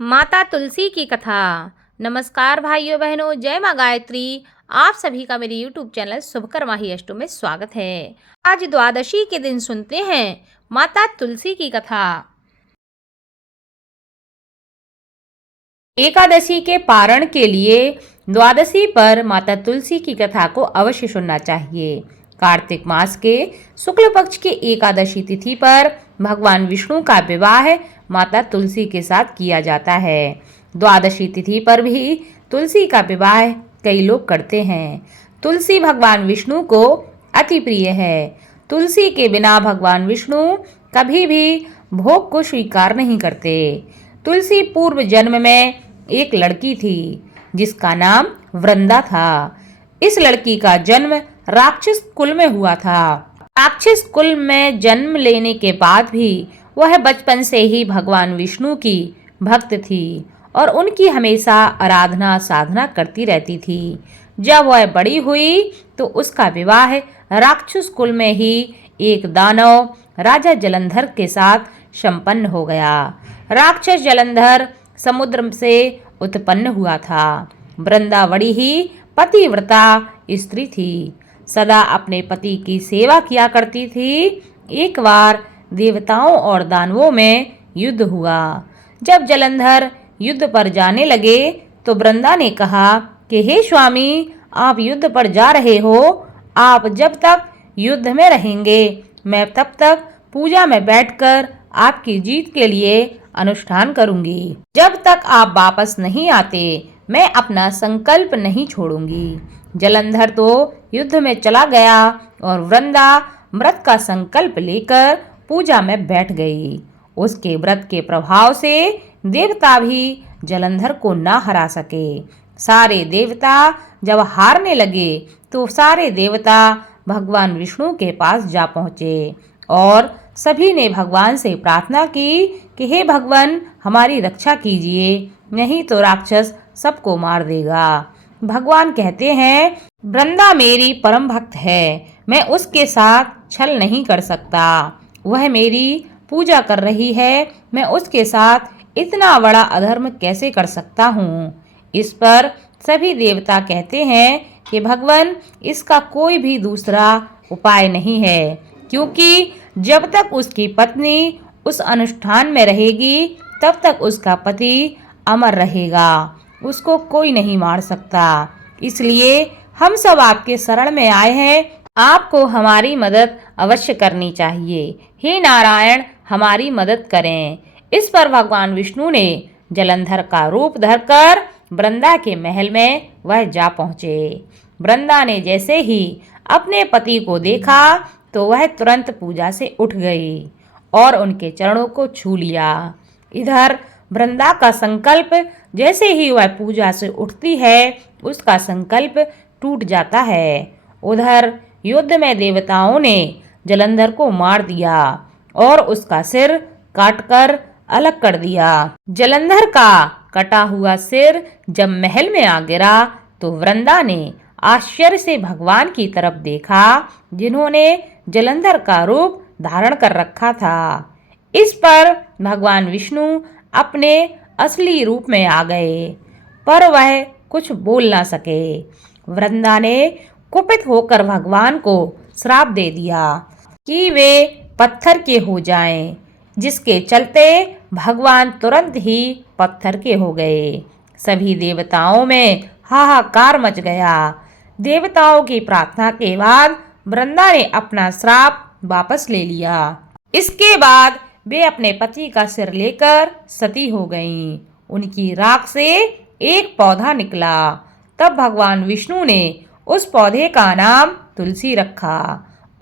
माता तुलसी की कथा। नमस्कार भाइयों बहनों, जय माँ गायत्री। आप सभी का मेरे YouTube चैनल शुभकर्मा ही अष्टो में स्वागत है। आज द्वादशी के दिन सुनते हैं माता तुलसी की कथा। एकादशी के पारण के लिए द्वादशी पर माता तुलसी की कथा को अवश्य सुनना चाहिए। कार्तिक मास के शुक्ल पक्ष की एकादशी तिथि पर भगवान विष्णु का विवाह माता तुलसी के साथ किया जाता है। द्वादशी तिथि पर भी तुलसी का विवाह कई लोग करते हैं। तुलसी भगवान विष्णु को अति प्रिय है। तुलसी के बिना भगवान विष्णु कभी भी भोग को स्वीकार नहीं करते। तुलसी पूर्व जन्म में एक लड़की थी जिसका नाम वृंदा था। इस लड़की का जन्म राक्षस कुल में हुआ था। राक्षस कुल में जन्म लेने के बाद भी वह बचपन से ही भगवान विष्णु की भक्त थी और उनकी हमेशा आराधना साधना करती रहती थी। जब वह बड़ी हुई तो उसका विवाह राक्षस कुल में ही एक दानव राजा जलंधर के साथ संपन्न हो गया। राक्षस जलंधर समुद्र से उत्पन्न हुआ था। वृंदा बड़ी ही पतिव्रता स्त्री थी, सदा अपने पति की सेवा किया करती थी। एक बार देवताओं और दानवों में युद्ध हुआ। जब जलंधर युद्ध पर जाने लगे तो वृंदा ने कहा कि हे स्वामी, आप युद्ध पर जा रहे हो, आप जब तक युद्ध में रहेंगे मैं तब तक पूजा में बैठकर आपकी जीत के लिए अनुष्ठान करूंगी। जब तक आप वापस नहीं आते मैं अपना संकल्प नहीं छोड़ूंगी। जलंधर तो युद्ध में चला गया और वृंदा व्रत का संकल्प लेकर पूजा में बैठ गई। उसके व्रत के प्रभाव से देवता भी जलंधर को ना हरा सके। सारे देवता जब हारने लगे तो सारे देवता भगवान विष्णु के पास जा पहुँचे और सभी ने भगवान से प्रार्थना की कि हे भगवान, हमारी रक्षा कीजिए, नहीं तो राक्षस सबको मार देगा। भगवान कहते हैं, वृंदा मेरी परम भक्त है, मैं उसके साथ छल नहीं कर सकता। वह मेरी पूजा कर रही है, मैं उसके साथ इतना बड़ा अधर्म कैसे कर सकता हूँ। इस पर सभी देवता कहते हैं कि भगवान, इसका कोई भी दूसरा उपाय नहीं है, क्योंकि जब तक उसकी पत्नी उस अनुष्ठान में रहेगी तब तक उसका पति अमर रहेगा, उसको कोई नहीं मार सकता। इसलिए हम सब आपके शरण में आए हैं, आपको हमारी मदद अवश्य करनी चाहिए। हे नारायण, हमारी मदद करें। इस पर भगवान विष्णु ने जलंधर का रूप धरकर वृंदा के महल में वह जा पहुँचे। वृंदा ने जैसे ही अपने पति को देखा तो वह तुरंत पूजा से उठ गई और उनके चरणों को छू लिया। इधर वृंदा का संकल्प, जैसे ही वह पूजा से उठती है उसका संकल्प टूट जाता है। उधर युद्ध में देवताओं ने जलंधर को मार दिया और उसका सिर काटकर अलग कर दिया। जलंधर का कटा हुआ सिर जब महल में आ गिरा तो वृंदा ने आश्चर्य से भगवान की तरफ देखा, जिन्होंने जलंधर का रूप धारण कर रखा था। इस पर भगवान विष्णु अपने असली रूप में आ गए, पर वह कुछ बोल ना सके। वृंदा ने कुपित होकर भगवान को श्राप दे दिया कि वे पत्थर के हो जाएं, जिसके चलते भगवान तुरंत ही पत्थर के हो गए। सभी देवताओं में हाहाकार मच गया। देवताओं की प्रार्थना के बाद वृंदा ने अपना श्राप वापस ले लिया। इसके बाद वे अपने पति का सिर लेकर सती हो गईं। उनकी राख से एक पौधा निकला। तब भगवान विष्णु ने उस पौधे का नाम तुलसी रखा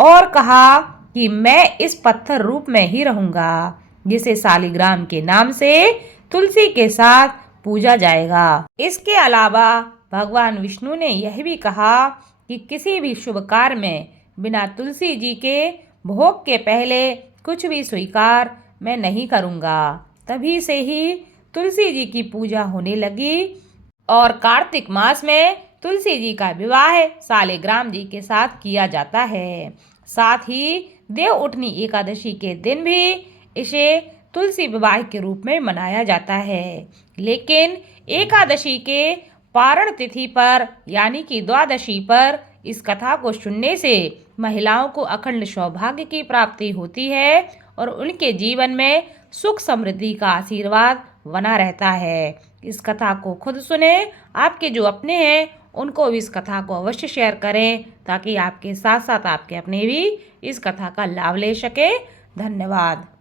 और कहा कि मैं इस पत्थर रूप में ही रहूंगा, जिसे शालिग्राम के नाम से तुलसी के साथ पूजा जाएगा। इसके अलावा भगवान विष्णु ने यह भी कहा कि किसी भी शुभ कार्य में बिना तुलसी जी के भोग के पहले कुछ भी स्वीकार मैं नहीं करूंगा। तभी से ही तुलसी जी की पूजा होने लगी और कार्तिक मास में तुलसी जी का विवाह शालिग्राम जी के साथ किया जाता है। साथ ही देव उठनी एकादशी के दिन भी इसे तुलसी विवाह के रूप में मनाया जाता है। लेकिन एकादशी के पारण तिथि पर यानी कि द्वादशी पर इस कथा को सुनने से महिलाओं को अखंड सौभाग्य की प्राप्ति होती है और उनके जीवन में सुख समृद्धि का आशीर्वाद बना रहता है। इस कथा को खुद सुने, आपके जो अपने हैं उनको भी इस कथा को अवश्य शेयर करें ताकि आपके साथ साथ आपके अपने भी इस कथा का लाभ ले सके। धन्यवाद।